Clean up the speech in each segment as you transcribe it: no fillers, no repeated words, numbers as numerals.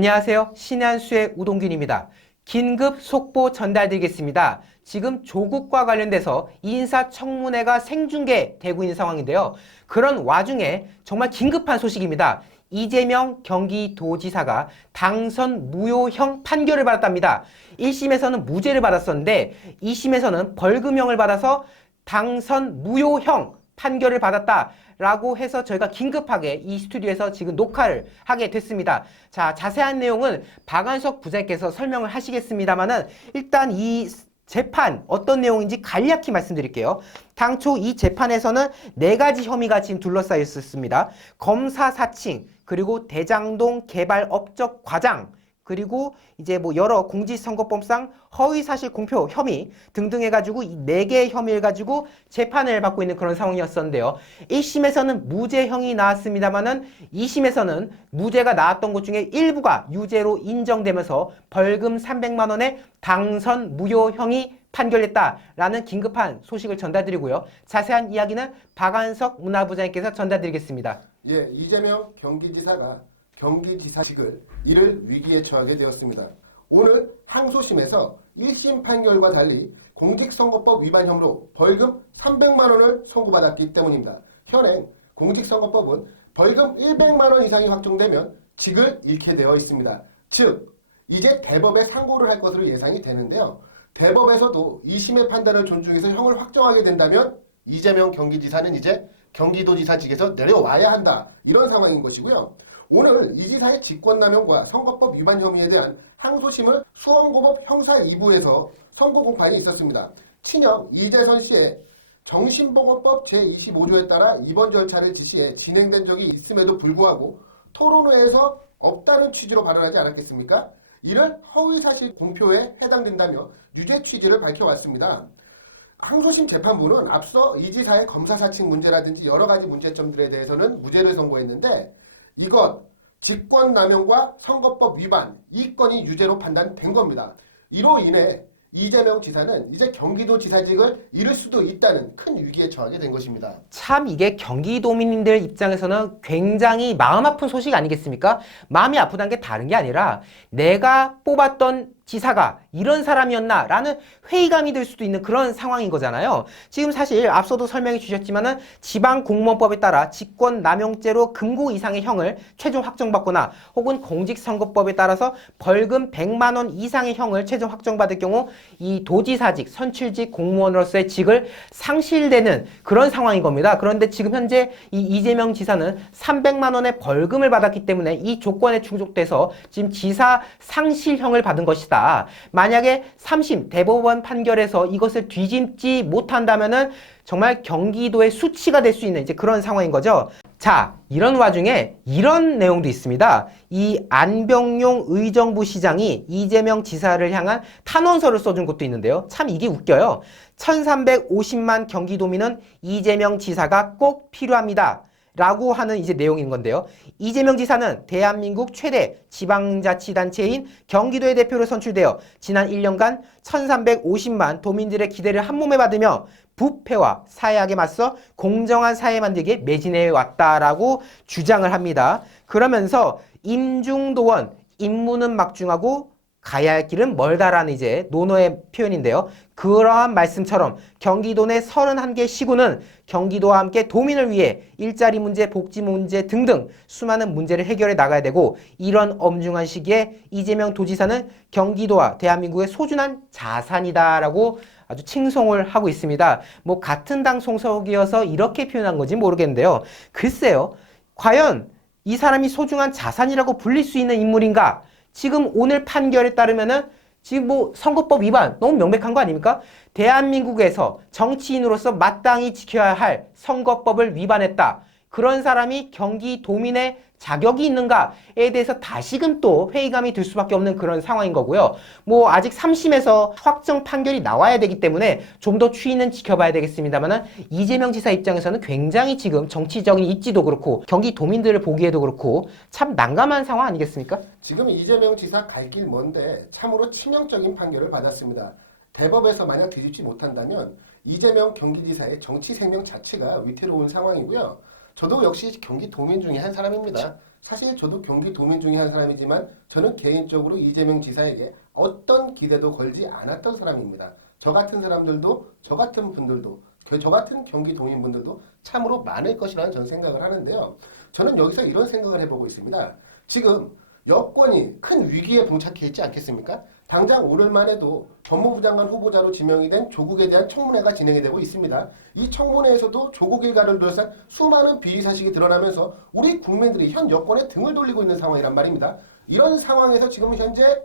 안녕하세요. 신한수의 우동균입니다. 긴급 속보 전달드리겠습니다. 지금 조국과 관련돼서 인사청문회가 생중계되고 있는 상황인데요. 그런 와중에 정말 긴급한 소식입니다. 이재명 경기도지사가 당선 무효형 판결을 받았답니다. 1심에서는 무죄를 받았었는데 2심에서는 벌금형을 받아서 당선 무효형 판결을 받았다라고 해서 저희가 긴급하게 이 스튜디오에서 지금 녹화를 하게 됐습니다. 자, 자세한 내용은 박완석 부장님께서 설명을 하시겠습니다만은 일단 이 재판 어떤 내용인지 간략히 말씀드릴게요. 당초 이 재판에서는 4가지 혐의가 지금 둘러싸여 있었습니다. 검사 사칭, 그리고 대장동 개발 업적 과장, 그리고 이제 뭐 여러 공직선거법상 허위사실 공표 혐의 등등 해가지고 이 4개의 혐의를 가지고 재판을 받고 있는 그런 상황이었었는데요. 1심에서는 무죄형이 나왔습니다만은 2심에서는 무죄가 나왔던 것 중에 일부가 유죄로 인정되면서 벌금 300만 원의 당선 무효형이 판결됐다라는 긴급한 소식을 전달드리고요. 자세한 이야기는 박완석 문화부장님께서 전달드리겠습니다. 예, 이재명 경기지사가 경기지사직을 잃을 위기에 처하게 되었습니다. 오늘 항소심에서 1심 판결과 달리 공직선거법 위반 혐의로 벌금 300만 원을 선고받았기 때문입니다. 현행 공직선거법은 벌금 100만 원 이상이 확정되면 직을 잃게 되어 있습니다. 즉, 이제 대법에 상고를 할 것으로 예상이 되는데요. 대법에서도 2심의 판단을 존중해서 형을 확정하게 된다면 이재명 경기지사는 이제 경기도지사직에서 내려와야 한다. 이런 상황인 것이고요. 오늘 이 지사의 직권남용과 선거법 위반 혐의에 대한 항소심은 수원고법 형사 2부에서 선고 공판이 있었습니다. 친형 이재선 씨의 정신보건법 제25조에 따라 이번 절차를 지시해 진행된 적이 있음에도 불구하고 토론회에서 없다는 취지로 발언하지 않았겠습니까? 이를 허위사실 공표에 해당된다며 유죄 취지를 밝혀왔습니다. 항소심 재판부는 앞서 이 지사의 검사 사칭 문제라든지 여러 가지 문제점들에 대해서는 무죄를 선고했는데 이것 직권남용과 선거법 위반 이 건이 유죄로 판단된 겁니다. 이로 인해 이재명 지사는 이제 경기도지사직을 잃을 수도 있다는 큰 위기에 처하게 된 것입니다. 참 이게 경기도민들 입장에서는 굉장히 마음 아픈 소식 아니겠습니까? 마음이 아프다는 게 다른 게 아니라 내가 뽑았던 지사가 이런 사람이었나 라는 회의감이 들 수도 있는 그런 상황인 거잖아요. 지금 사실 앞서도 설명해 주셨지만은 지방공무원법에 따라 직권남용죄로 금고 이상의 형을 최종 확정받거나 혹은 공직선거법에 따라서 벌금 100만 원 이상의 형을 최종 확정받을 경우 이 도지사직, 선출직 공무원으로서의 직을 상실되는 그런 상황인 겁니다. 그런데 지금 현재 이 이재명 지사는 300만 원의 벌금을 받았기 때문에 이 조건에 충족돼서 지금 지사 상실형을 받은 것이다. 만약에 3심 대법원 판결에서 이것을 뒤집지 못한다면은 정말 경기도의 수치가 될 수 있는 이제 그런 상황인 거죠. 자, 이런 와중에 이런 내용도 있습니다. 이 안병용 의정부 시장이 이재명 지사를 향한 탄원서를 써준 것도 있는데요. 참 이게 웃겨요. 1350만 경기도민은 이재명 지사가 꼭 필요합니다. 라고 하는 이제 내용인 건데요. 이재명 지사는 대한민국 최대 지방자치단체인 경기도의 대표로 선출되어 지난 1년간 1350만 도민들의 기대를 한몸에 받으며 부패와 사회악에 맞서 공정한 사회 만들기에 매진해 왔다라고 주장을 합니다. 그러면서 임중도원, 임무는 막중하고 가야 할 길은 멀다라는 이제 논어의 표현인데요. 그러한 말씀처럼 경기도 내 31개 시군은 경기도와 함께 도민을 위해 일자리 문제, 복지 문제 등등 수많은 문제를 해결해 나가야 되고 이런 엄중한 시기에 이재명 도지사는 경기도와 대한민국의 소중한 자산이다라고 아주 칭송을 하고 있습니다. 뭐 같은 당 소속이어서 이렇게 표현한 건지 모르겠는데요. 글쎄요. 과연 이 사람이 소중한 자산이라고 불릴 수 있는 인물인가? 지금 오늘 판결에 따르면은 지금 뭐 선거법 위반 너무 명백한 거 아닙니까? 대한민국에서 정치인으로서 마땅히 지켜야 할 선거법을 위반했다. 그런 사람이 경기도민의 자격이 있는가에 대해서 다시금 또 회의감이 들 수밖에 없는 그런 상황인 거고요. 뭐 아직 3심에서 확정 판결이 나와야 되기 때문에 좀 더 추이는 지켜봐야 되겠습니다만은 이재명 지사 입장에서는 굉장히 지금 정치적인 입지도 그렇고 경기도민들을 보기에도 그렇고 참 난감한 상황 아니겠습니까? 지금 이재명 지사 갈 길 먼데 참으로 치명적인 판결을 받았습니다. 대법에서 만약 뒤집지 못한다면 이재명 경기지사의 정치 생명 자체가 위태로운 상황이고요. 저도 역시 경기도민 중에 한 사람입니다. 사실 저도 경기도민 중에 한 사람이지만 저는 개인적으로 이재명 지사에게 어떤 기대도 걸지 않았던 사람입니다. 저 같은 사람들도, 저 같은 분들도, 저 같은 경기도민분들도 참으로 많을 것이라는 저는 생각을 하는데요. 저는 여기서 이런 생각을 해보고 있습니다. 지금 여권이 큰 위기에 봉착해 있지 않겠습니까? 당장 오늘만 해도 법무부 장관 후보자로 지명이 된 조국에 대한 청문회가 진행이 되고 있습니다. 이 청문회에서도 조국 일가를 둘러싼 수많은 비리사실이 드러나면서 우리 국민들이 현 여권에 등을 돌리고 있는 상황이란 말입니다. 이런 상황에서 지금 현재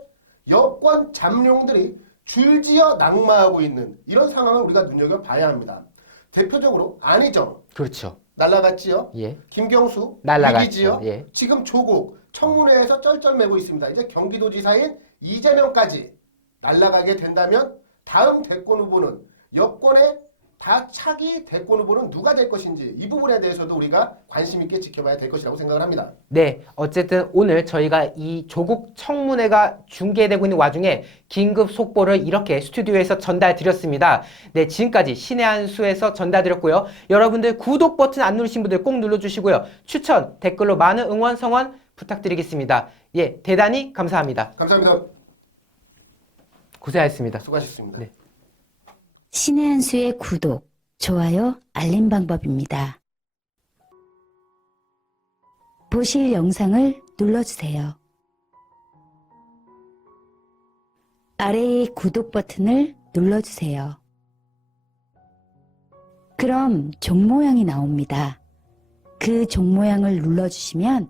여권 잠룡들이 줄지어 낙마하고 있는 이런 상황을 우리가 눈여겨봐야 합니다. 대표적으로 안희정 그렇죠. 날라갔지요. 예. 김경수 날라갔죠. 위기지요. 예. 지금 조국 청문회에서 쩔쩔매고 있습니다. 이제 경기도지사인 이재명까지 날아가게 된다면 다음 대권 후보는 여권의 다 차기 대권 후보는 누가 될 것인지 이 부분에 대해서도 우리가 관심 있게 지켜봐야 될 것이라고 생각을 합니다. 네, 어쨌든 오늘 저희가 이 조국 청문회가 중계되고 있는 와중에 긴급 속보를 이렇게 스튜디오에서 전달드렸습니다. 네, 지금까지 신의 한 수에서 전달드렸고요. 여러분들 구독 버튼 안 누르신 분들 꼭 눌러주시고요. 추천, 댓글로 많은 응원, 성원 부탁드리겠습니다. 예, 대단히 감사합니다. 감사합니다. 고생하셨습니다. 수고하셨습니다. 네. 신의 한 수의 구독, 좋아요, 알림 방법입니다. 보실 영상을 눌러주세요. 아래의 구독 버튼을 눌러주세요. 그럼 종 모양이 나옵니다. 그 종 모양을 눌러주시면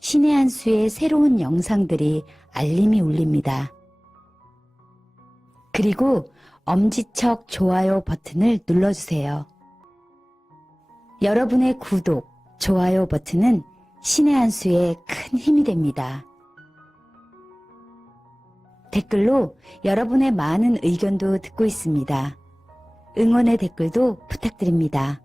신의 한 수의 새로운 영상들이 알림이 울립니다. 그리고 엄지척 좋아요 버튼을 눌러주세요. 여러분의 구독, 좋아요 버튼은 신의 한 수에 큰 힘이 됩니다. 댓글로 여러분의 많은 의견도 듣고 있습니다. 응원의 댓글도 부탁드립니다.